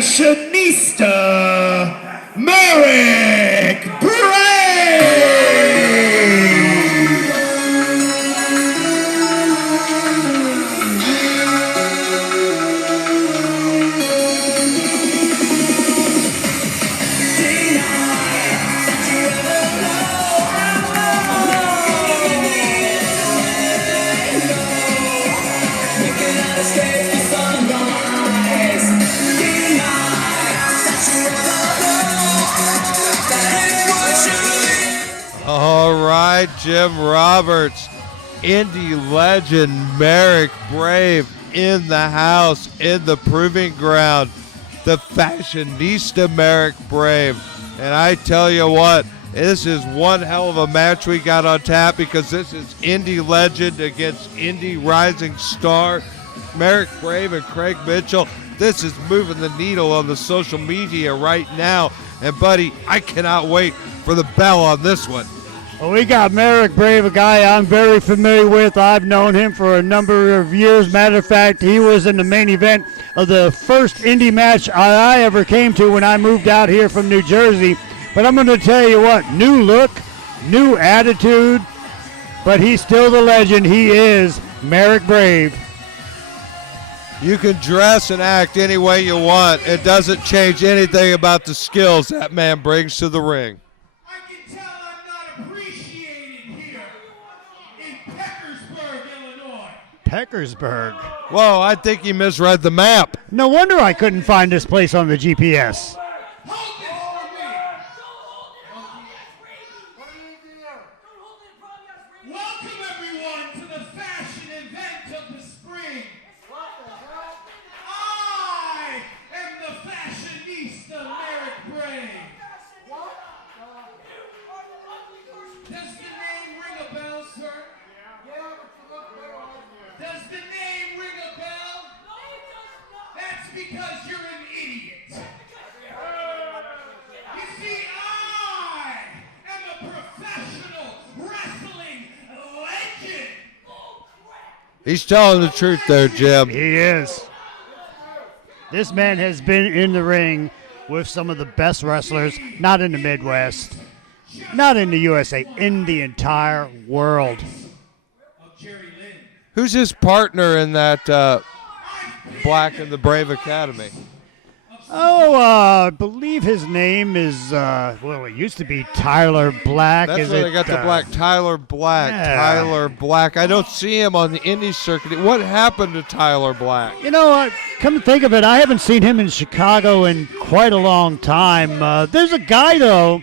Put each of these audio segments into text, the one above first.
Fashionista, Marek Brave! All right, Jim Roberts, Indy legend Marek Brave in the house, in the proving ground, the Fashionista Marek Brave. And I tell you what, this is one hell of a match we got on tap, because this is Indy legend against Indy rising star Marek Brave and Craig Mitchell. This is moving the needle on the social media right now. And, buddy, I cannot wait for the bell on this one. Well, we got Marek Brave, a guy I'm very familiar with. I've known him for a number of years. Matter of fact, he was in the main event of the first Indy match I ever came to when I moved out here from New Jersey. But I'm going to tell you what, new look, new attitude, but he's still the legend. He is Marek Brave. You can dress and act any way you want. It doesn't change anything about the skills that man brings to the ring. Peckersburg. Whoa, I think he misread the map. No wonder I couldn't find this place on the GPS. Welcome everyone to the fashion event of the spring. I am the Fashionista Marek Brave. Does the name ring a bell, sir? Does the name ring a bell? No, it does not. That's because you're an idiot. You see, I am a professional wrestling legend. He's telling the truth there, Jim. He is. This man has been in the ring with some of the best wrestlers, not in the Midwest, not in the USA, in the entire world. Who's his partner in that Black and the Brave Academy? I believe his name is, it used to be Tyler Black. That's where they got the Black. Tyler Black. Yeah. Tyler Black. I don't see him on the indie circuit. What happened to Tyler Black? You know, come to think of it, I haven't seen him in Chicago in quite a long time. There's a guy, though,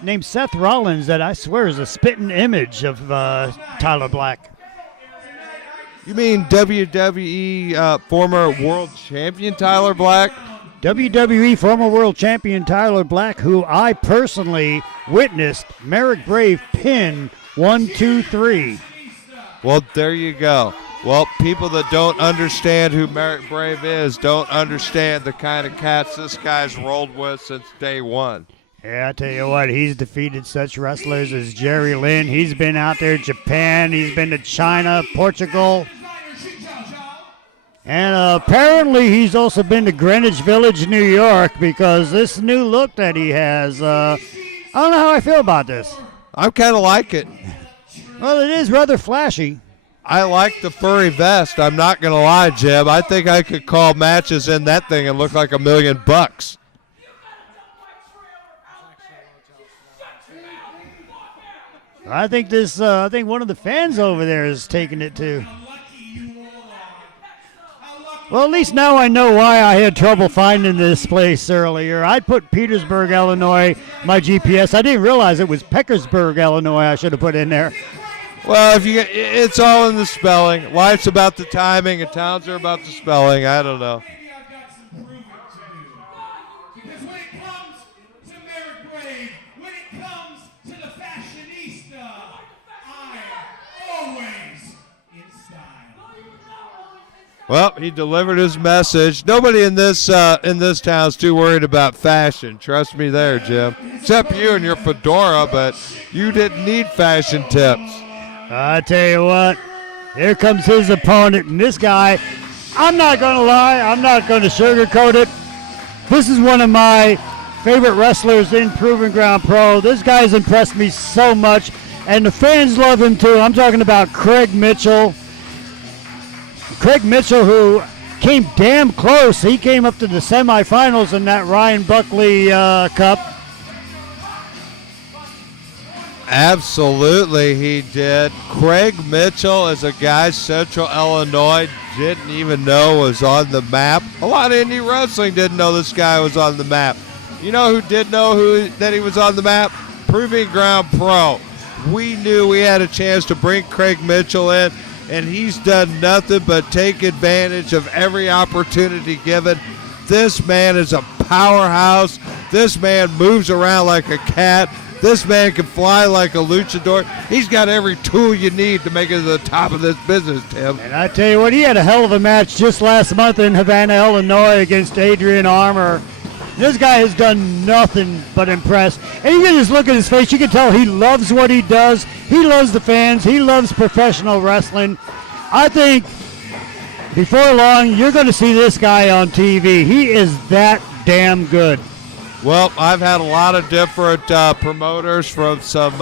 named Seth Rollins that I swear is a spitting image of Tyler Black. You mean WWE former world champion Tyler Black? WWE former world champion Tyler Black, who I personally witnessed Marek Brave pin 1, 2, 3. Well, there you go. Well, people that don't understand who Marek Brave is don't understand the kind of cats this guy's rolled with since day one. Yeah, I tell you what, he's defeated such wrestlers as Jerry Lynn. He's been out there, Japan. He's been to China, Portugal. And apparently he's also been to Greenwich Village, New York, because this new look that he has, I don't know how I feel about this. I kind of like it. Well, it is rather flashy. I like the furry vest. I'm not going to lie, Jim. I think I could call matches in that thing and look like $1 million. I think one of the fans over there is taking it too. Well, at least now I know why I had trouble finding this place earlier. I put Petersburg, Illinois, my GPS. I didn't realize it was Peckersburg, Illinois. I should have put in there. Well, it's all in the spelling. Life's about the timing, and towns are about the spelling. I don't know. Maybe I've got some proving to do. Because when it comes to Marek Brave, when it comes to the Fashionista, I am always in style. Well, he delivered his message. Nobody in this town's too worried about fashion. Trust me there, Jim. Except you and your fedora, but you didn't need fashion tips. I tell you what, here comes his opponent, and this guy, I'm not going to lie, I'm not going to sugarcoat it. This is one of my favorite wrestlers in Proving Ground Pro. This guy's impressed me so much, and the fans love him too. I'm talking about Craig Mitchell. Craig Mitchell, who came damn close. He came up to the semifinals in that Ryan Buckley Cup. Absolutely, he did. Craig Mitchell is a guy Central Illinois didn't even know was on the map. A lot of indie wrestling didn't know this guy was on the map. You know who did know that he was on the map? Proving Ground Pro. We knew we had a chance to bring Craig Mitchell in, and he's done nothing but take advantage of every opportunity given. This man is a powerhouse. This man moves around like a cat. This man can fly like a luchador. He's got every tool you need to make it to the top of this business, Tim. And I tell you what, he had a hell of a match just last month in Havana, Illinois against Adrian Armour. This guy has done nothing but impress. And you can just look at his face. You can tell he loves what he does. He loves the fans. He loves professional wrestling. I think before long, you're going to see this guy on TV. He is that damn good. Well, I've had a lot of different promoters from some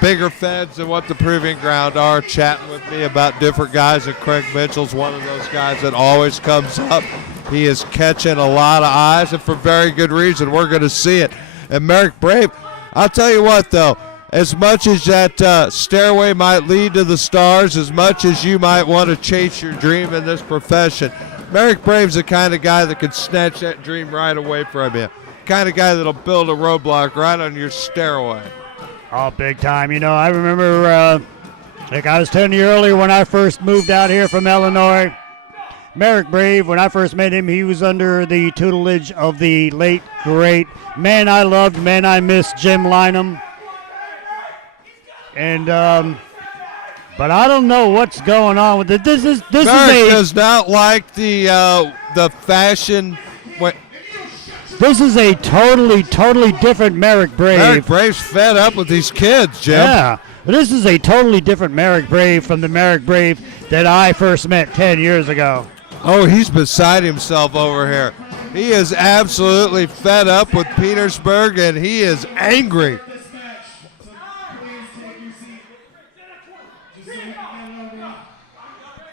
bigger feds than what the Proving Ground are chatting with me about different guys, and Craig Mitchell's one of those guys that always comes up. He is catching a lot of eyes, and for very good reason. We're going to see it. And Marek Brave, I'll tell you what, though, as much as that stairway might lead to the stars, as much as you might want to chase your dream in this profession, Marek Brave's the kind of guy that can snatch that dream right away from you. Kind of guy that'll build a roadblock right on your stairway. Oh, big time. You know, I remember, like I was telling you earlier, when I first moved out here from Illinois, Marek Brave, when I first met him, he was under the tutelage of the late, great man I loved, man I missed, Jim Lynam. And, but I don't know what's going on with it. This is does not like the fashion. This is a totally different Marek Brave. Marek Brave's fed up with these kids, Jim. Yeah, but this is a totally different Marek Brave from the Marek Brave that I first met 10 years ago. Oh, he's beside himself over here. He is absolutely fed up with Petersburg, and he is angry.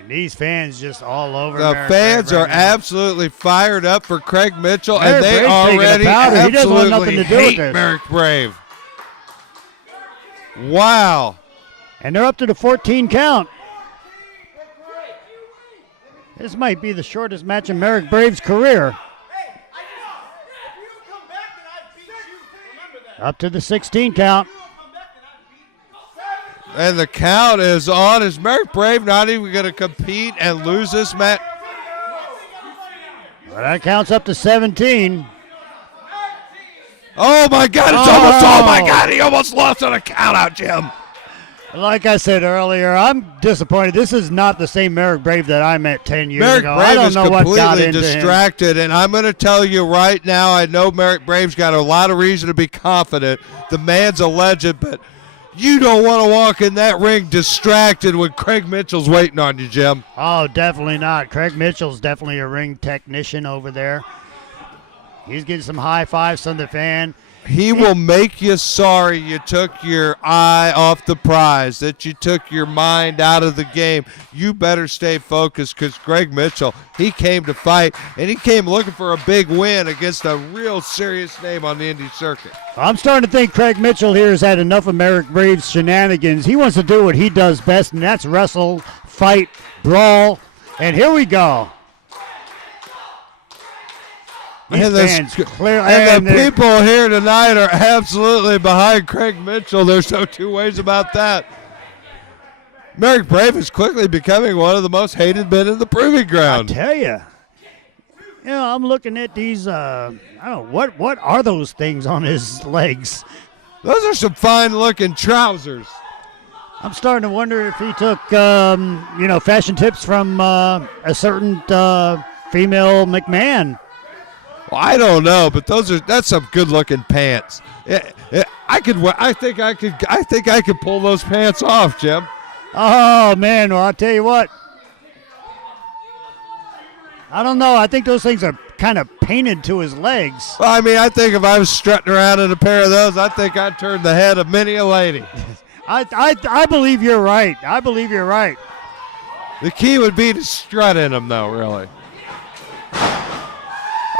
These fans just all over. The fans are absolutely fired up for Craig Mitchell, and they Brave's already absolutely hate this. Marek Brave. Wow. And they're up to the 14 count. This might be the shortest match in Marek Brave's career. Up to the 16 count. And the count is on. Is Marek Brave not even going to compete and lose this match? Well, that counts up to 17. Oh, my God. It's almost, oh, my God. He almost lost on a count out, Jim. Like I said earlier, I'm disappointed. This is not the same Marek Brave that I met 10 years Marek ago. Brave I don't is know what got completely into distracted, and I'm going to tell you right now, I know Marek Brave's got a lot of reason to be confident. The man's a legend, but you don't want to walk in that ring distracted when Craig Mitchell's waiting on you, Jim. Oh, definitely not. Craig Mitchell's definitely a ring technician over there. He's getting some high fives from the fan. He will make you sorry you took your eye off the prize, that you took your mind out of the game. You better stay focused, because Craig Mitchell, he came to fight, and he came looking for a big win against a real serious name on the Indy circuit. I'm starting to think Craig Mitchell here has had enough of Marek Brave's shenanigans. He wants to do what he does best, and that's wrestle, fight, brawl. And here we go. And the people here tonight are absolutely behind Craig Mitchell. There's no two ways about that. Marek Brave is quickly becoming one of the most hated men in the Proving Ground. I tell you. You know, I'm looking at these, I don't know, what are those things on his legs? Those are some fine-looking trousers. I'm starting to wonder if he took, fashion tips from a certain female McMahon. Well, I don't know, but that's some good-looking pants. I think I could pull those pants off, Jim. Oh man, well I'll tell you what. I don't know. I think those things are kind of painted to his legs. Well, I mean, I think if I was strutting around in a pair of those, I think I'd turn the head of many a lady. I believe you're right. I believe you're right. The key would be to strut in them, though, really.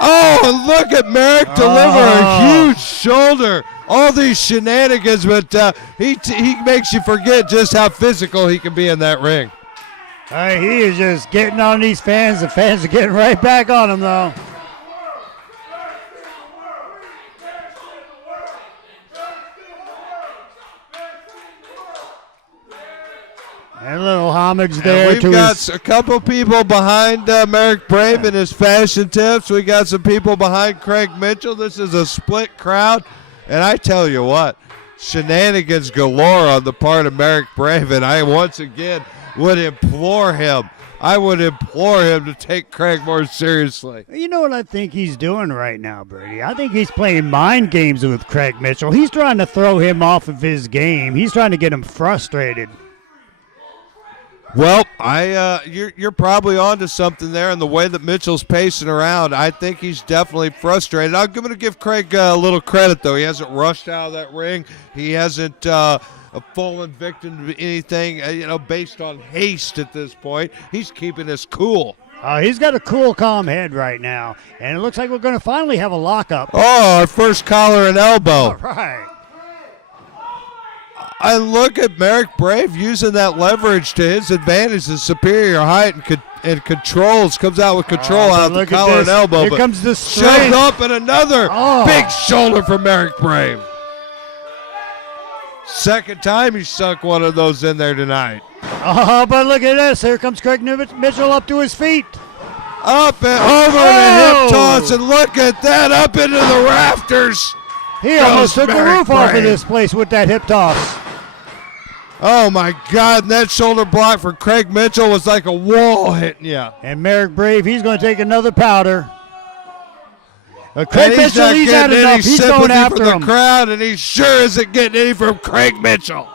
Oh, and look at Merrick deliver a huge shoulder. All these shenanigans, but he makes you forget just how physical he can be in that ring. He is just getting on these fans. The fans are getting right back on him, though. And a little homage there we've got a couple people behind Marek Brave and his fashion tips. We got some people behind Craig Mitchell. This is a split crowd. And I tell you what, shenanigans galore on the part of Marek Brave. And I once again would implore him. I would implore him to take Craig more seriously. You know what I think he's doing right now, Brady? I think he's playing mind games with Craig Mitchell. He's trying to throw him off of his game. He's trying to get him frustrated. Well, you're probably onto something there in the way that Mitchell's pacing around. I think he's definitely frustrated. I'm going to give Craig a little credit, though. He hasn't rushed out of that ring. He hasn't fallen victim to anything, based on haste at this point. He's keeping us cool. He's got a cool, calm head right now, and it looks like we're going to finally have a lockup. Oh, our first collar and elbow. All right. I look at Marek Brave using that leverage to his advantage, his superior height and controls. Comes out with control out of the collar and elbow. Here comes the strength. Shoved up and another big shoulder from Marek Brave. Second time he sunk one of those in there tonight. Oh, but look at this. Here comes Craig Mitchell up to his feet. Up and over and a hip toss, and look at that, up into the rafters. He almost took the roof off of this place with that hip toss. Oh, my God, and that shoulder block for Craig Mitchell was like a wall hitting you. And Marek Brave, he's going to take another powder. Craig Mitchell, he's had enough. He's going after him. The crowd, and he sure isn't getting any from Craig Mitchell.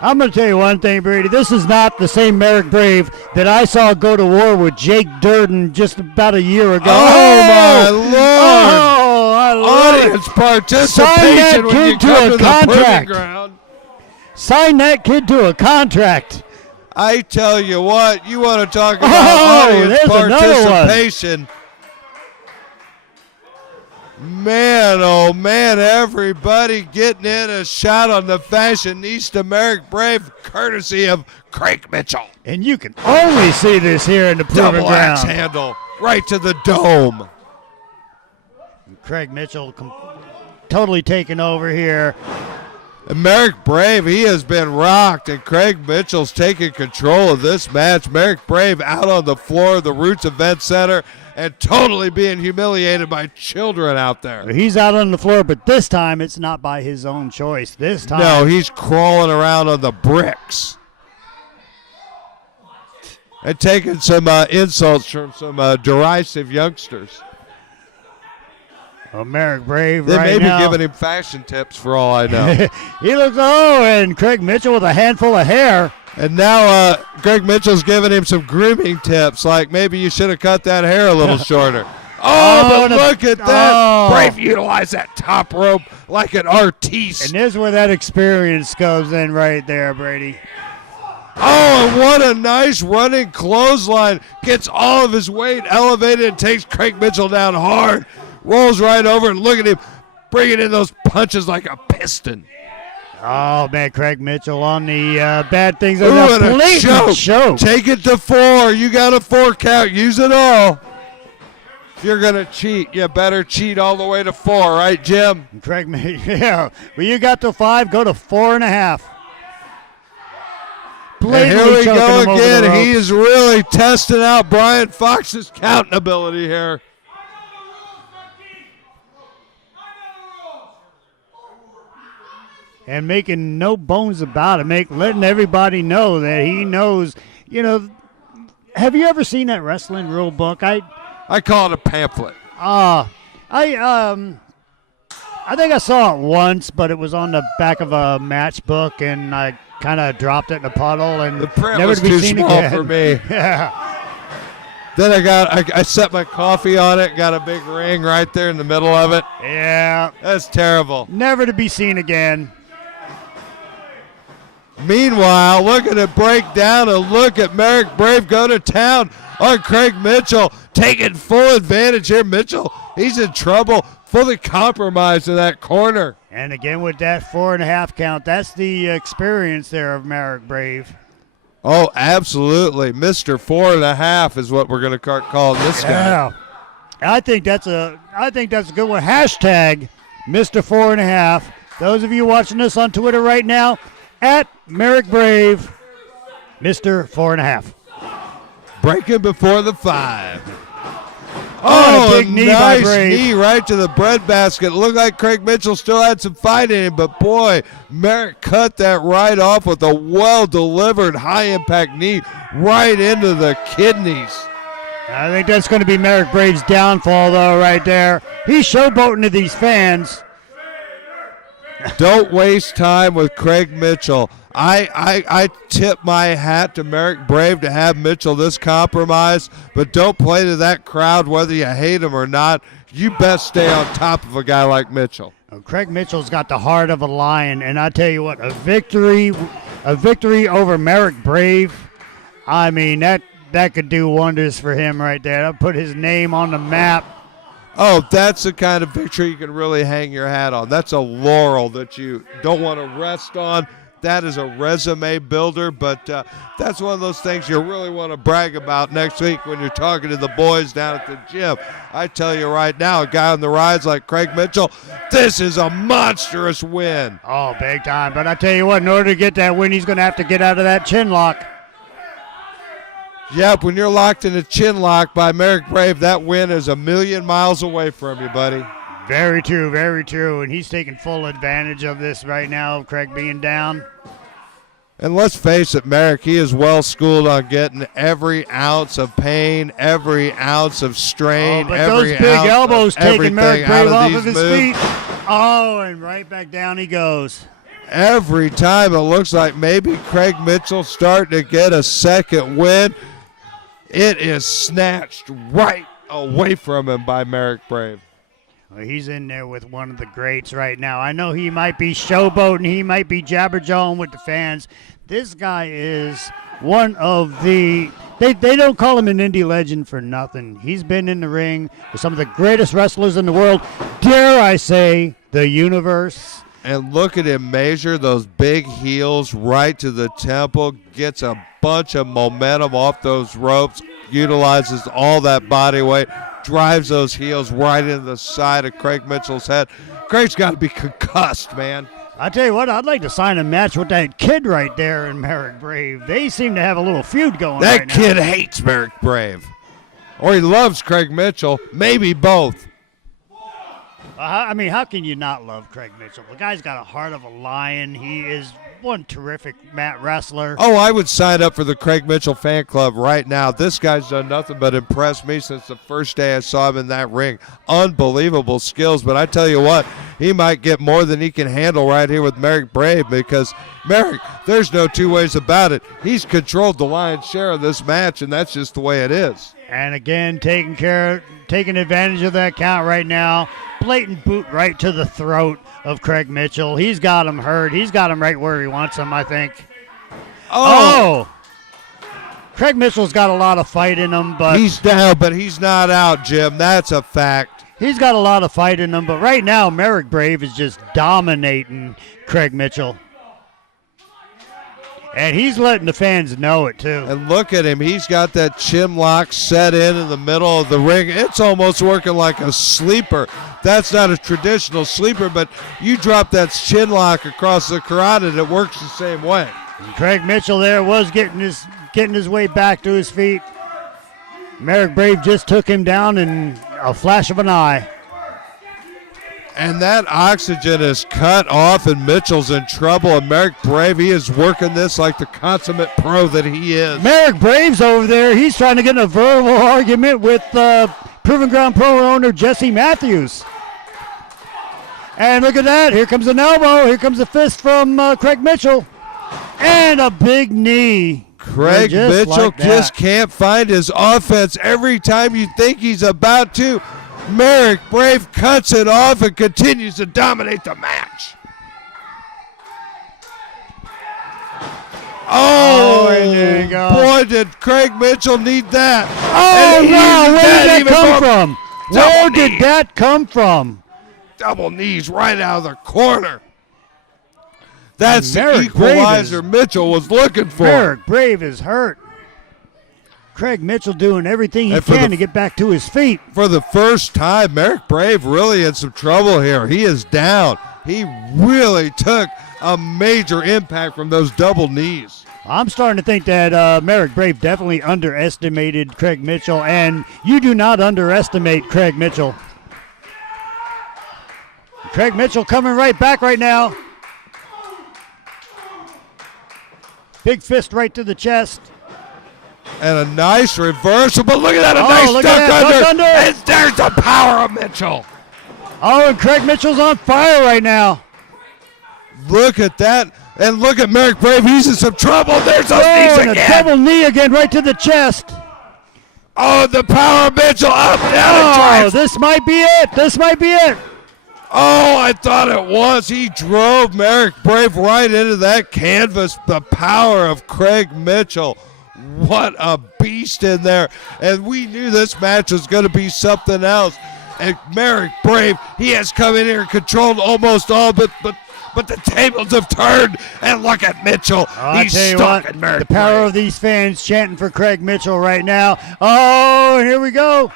I'm going to tell you one thing, Brady. This is not the same Marek Brave that I saw go to war with Jake Durden just about a year ago. Oh, my Lord. Oh, my Lord. Audience participation when you come to the proving ground. Sign that kid to a contract. I tell you what, you want to talk about audience participation. Man, oh man, everybody getting in a shot on the Fashionista Marek Brave, courtesy of Craig Mitchell. And you can only see this here in the proving Double ground. axe handle right to the dome. Craig Mitchell totally taking over here. And Marek Brave, he has been rocked, and Craig Mitchell's taking control of this match. Marek Brave out on the floor of the Roots Event Center and totally being humiliated by children out there. He's out on the floor, but this time it's not by his own choice. This time. No, he's crawling around on the bricks. And taking some insults from some derisive youngsters. Marek Brave they right may now. be giving him fashion tips for all I know. He looks, and Craig Mitchell with a handful of hair. And now Craig Mitchell's giving him some grooming tips, like maybe you should have cut that hair a little shorter. But look at that. Brave utilized that top rope like an artiste. And this is where that experience comes in right there, Brady. Oh, and what a nice running clothesline. Gets all of his weight elevated and takes Craig Mitchell down hard. Rolls right over, and look at him bringing in those punches like a piston. Oh, man, Craig Mitchell on the bad things. Ooh, and a choke. Take it to 4. You got a 4 count. Use it all. If you're going to cheat, you better cheat all the way to 4, right, Jim? Craig, yeah. Well, you got to 5, go to 4.5. And here we go again. He is really testing out Brian Fox's counting ability here. And making no bones about it, letting everybody know that he knows. Have you ever seen that wrestling rule book? I call it a pamphlet. I think I saw it once, but it was on the back of a matchbook, and I kind of dropped it in a puddle and the print never was to be too seen small again. for me. Yeah. Then I set my coffee on it, got a big ring right there in the middle of it. Yeah. That's terrible. Never to be seen again. Meanwhile, look at it break down and look at Marek Brave go to town on Craig Mitchell, taking full advantage here. Mitchell, he's in trouble, fully compromised in that corner. And again with that 4.5 count, that's the experience there of Marek Brave. Oh, absolutely. Mr. 4.5 is what we're going to call this guy. Yeah. I think that's a good one. Hashtag Mr. 4.5. Those of you watching us on Twitter right now, at Marek Brave, Mr. 4.5. Breaking before the 5. Oh, a big knee by nice Brave. knee right to the breadbasket. Looked like Craig Mitchell still had some fight in him, but boy, Marek cut that right off with a well-delivered, high-impact knee right into the kidneys. I think that's going to be Marek Brave's downfall, though, right there. He's showboating to these fans. Don't waste time with Craig Mitchell. I tip my hat to Marek Brave to have Mitchell this compromised, but don't play to that crowd whether you hate him or not. You best stay on top of a guy like Mitchell. Craig Mitchell's got the heart of a lion, and I tell you what, a victory over Marek Brave, I mean, that could do wonders for him right there. That'll put his name on the map. Oh, that's the kind of victory you can really hang your hat on. That's a laurel that you don't want to rest on. That is a resume builder, but that's one of those things you really want to brag about next week when you're talking to the boys down at the gym. I tell you right now, a guy on the rise like Craig Mitchell, this is a monstrous win. Oh, big time. But I tell you what, in order to get that win, he's going to have to get out of that chin lock. Yep, when you're locked in a chin lock by Marek Brave, that win is a million miles away from you, buddy. Very true, very true. And he's taking full advantage of this right now, Craig being down. And let's face it, Marek, he is well schooled on getting every ounce of pain, every ounce of strain, but every those big ounce elbows of taking Marek Brave off of his moves. feet. Oh, and right back down he goes. Every time it looks like maybe Craig Mitchell's starting to get a second win, it is snatched right away from him by Marek Brave. Well, he's in there with one of the greats right now. I know he might be showboating, he might be jabberjawing with the fans. This guy is one of the, they don't call him an Indy legend for nothing. He's been in the ring with some of the greatest wrestlers in the world, dare I say, the universe. And look at him measure those big heels right to the temple, gets a bunch of momentum off those ropes, utilizes all that body weight, drives those heels right into the side of Craig Mitchell's head. Craig's got to be concussed, man. I tell you what, I'd like to sign a match with that kid right there in Marek Brave. They seem to have a little feud going that right now. That kid hates Marek Brave. Or he loves Craig Mitchell. Maybe both. I mean, how can you not love Craig Mitchell? The guy's got a heart of a lion. He is one terrific mat wrestler. Oh, I would sign up for the Craig Mitchell fan club right now. This guy's done nothing but impress me since the first day I saw him in that ring. Unbelievable skills, but I tell you what, he might get more than he can handle right here with Marek Brave because Marek, there's no two ways about it. He's controlled the lion's share of this match, and that's just the way it is. And again, taking advantage of that count right now. Blatant boot right to the throat of Craig Mitchell. He's got him hurt. He's got him right where he wants him, I think. Oh! Craig Mitchell's got a lot of fight in him, but he's down, but he's not out, Jim. That's a fact. He's got a lot of fight in him, but right now, Marek Brave is just dominating Craig Mitchell. And he's letting the fans know it, too. And look at him. He's got that chin lock set in the middle of the ring. It's almost working like a sleeper. That's not a traditional sleeper, but you drop that chin lock across the carotid, it works the same way. And Craig Mitchell there was getting his way back to his feet. Marek Brave just took him down in a flash of an eye. And that oxygen is cut off, and Mitchell's in trouble. And Marek Brave, he is working this like the consummate pro that he is. Marek Brave's over there. He's trying to get in a verbal argument with Proven Ground Pro owner Jesse Matthews. And look at that. Here comes an elbow. Here comes a fist from Craig Mitchell. And a big knee. Craig just Mitchell like that. just can't find his offense. Every time you think he's about to, Marek Brave cuts it off and continues to dominate the match. Oh, and there you go. Boy, did Craig Mitchell need that. Oh, And he wow, needed where did that even come more. from? Double Where knee. did that come from? Double knees right out of the corner. That's the Marek Brave equalizer Mitchell was looking for. Marek Brave is hurt. Craig Mitchell doing everything he And for can the- to get back to his feet. For the first time, Marek Brave really in some trouble here. He is down. He really took a major impact from those double knees. I'm starting to think that Marek Brave definitely underestimated Craig Mitchell, and you do not underestimate Craig Mitchell. Craig Mitchell coming right back right now. Big fist right to the chest. And a nice reversal, but look at that, a Oh, nice look duck at that, under. duck under. And there's the power of Mitchell. Oh, and Craig Mitchell's on fire right now. Look at that. And look at Marek Brave. He's in some trouble. There's those knees Oh, and a again. double knee again right to the chest. Oh, the power of Mitchell up, down, and Oh, drives. this might be it. This might be it. Oh, I thought it was. He drove Marek Brave right into that canvas. The power of Craig Mitchell. What a beast in there. And we knew this match was going to be something else. And Marek Brave, he has come in here and controlled almost all, but the tables have turned. And look at Mitchell. I He's tell you stuck what, at Marek the power Brave. of these fans chanting for Craig Mitchell right now. Oh, and here we go.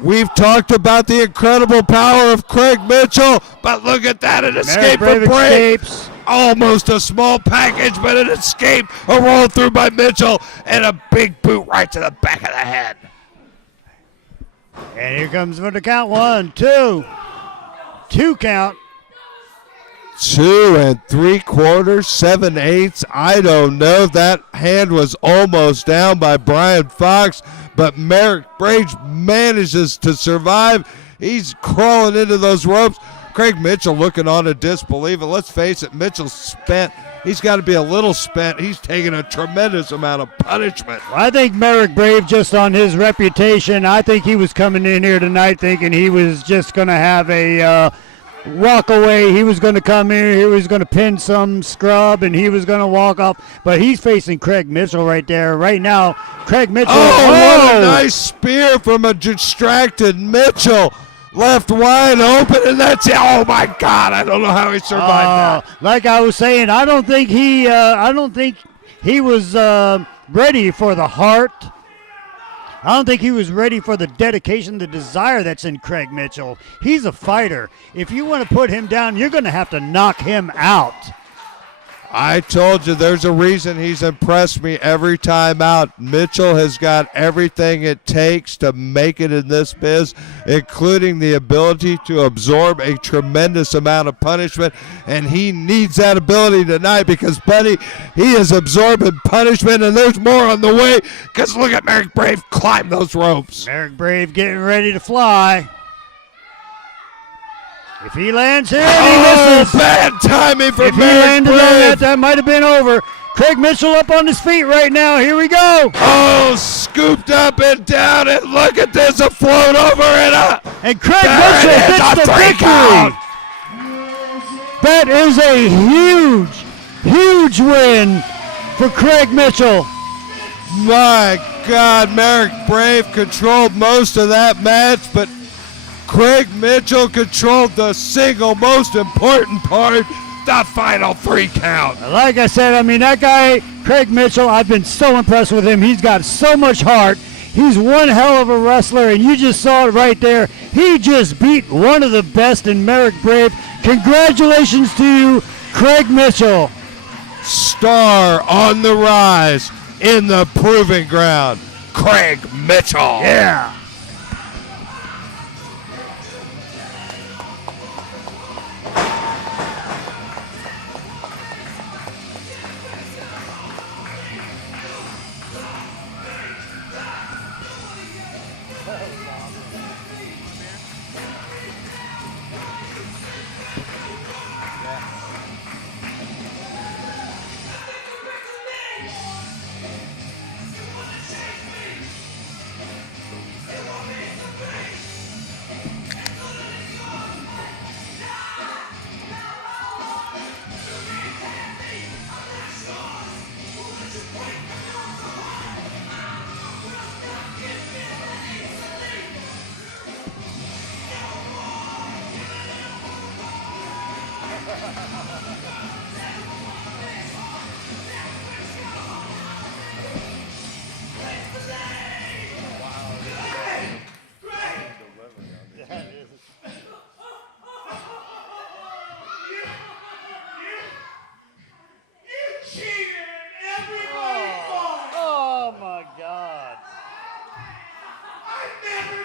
We've talked about the incredible power of Craig Mitchell, but look at that, an Marek escape Brave from Brave. escapes. Almost a small package, but an escape, a roll through by Mitchell, and a big boot right to the back of the head. And here comes for the count. 1, 2. 2 count. 2 3/4, 7/8. I don't know. That hand was almost down by Brian Fox, but Marek Brave manages to survive. He's crawling into those ropes. Craig Mitchell looking on in disbelief. And let's face it, Mitchell's spent. He's got to be a little spent. He's taking a tremendous amount of punishment. I think Marek Brave, just on his reputation, I think he was coming in here tonight thinking he was just going to have a walk away. He was going to come in, he was going to pin some scrub, and he was going to walk up. But he's facing Craig Mitchell right there. Right now, Craig Mitchell. Oh, what a nice spear from a distracted Mitchell. Left wide open, and that's it. Oh, my God. I don't know how he survived that. Like I was saying, I don't think he was ready for the heart. I don't think he was ready for the dedication, the desire that's in Craig Mitchell. He's a fighter. If you want to put him down, you're going to have to knock him out. I told you there's a reason he's impressed me every time out. Mitchell has got everything it takes to make it in this biz, including the ability to absorb a tremendous amount of punishment, and he needs that ability tonight because, buddy, he is absorbing punishment, and there's more on the way because look at Marek Brave climb those ropes. Marek Brave getting ready to fly. If he lands here, he misses. Bad timing for If he Marek landed on Brave. that might have been over. Craig Mitchell up on his feet right now. Here we go. Oh, scooped up and down, and look at this, a float over and up. And Craig There Mitchell it is, gets a the 3 victory. count. That is a huge, huge win for Craig Mitchell. My God, Marek Brave controlled most of that match, but Craig Mitchell controlled the single most important part, the final 3 count. Like I said, I mean, that guy, Craig Mitchell, I've been so impressed with him. He's got so much heart. He's one hell of a wrestler, and you just saw it right there. He just beat one of the best in Marek Brave. Congratulations to you, Craig Mitchell. Star on the rise in the proving ground, Craig Mitchell. Yeah.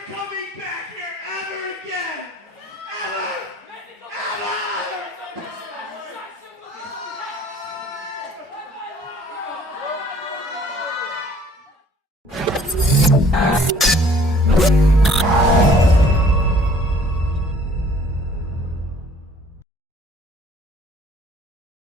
coming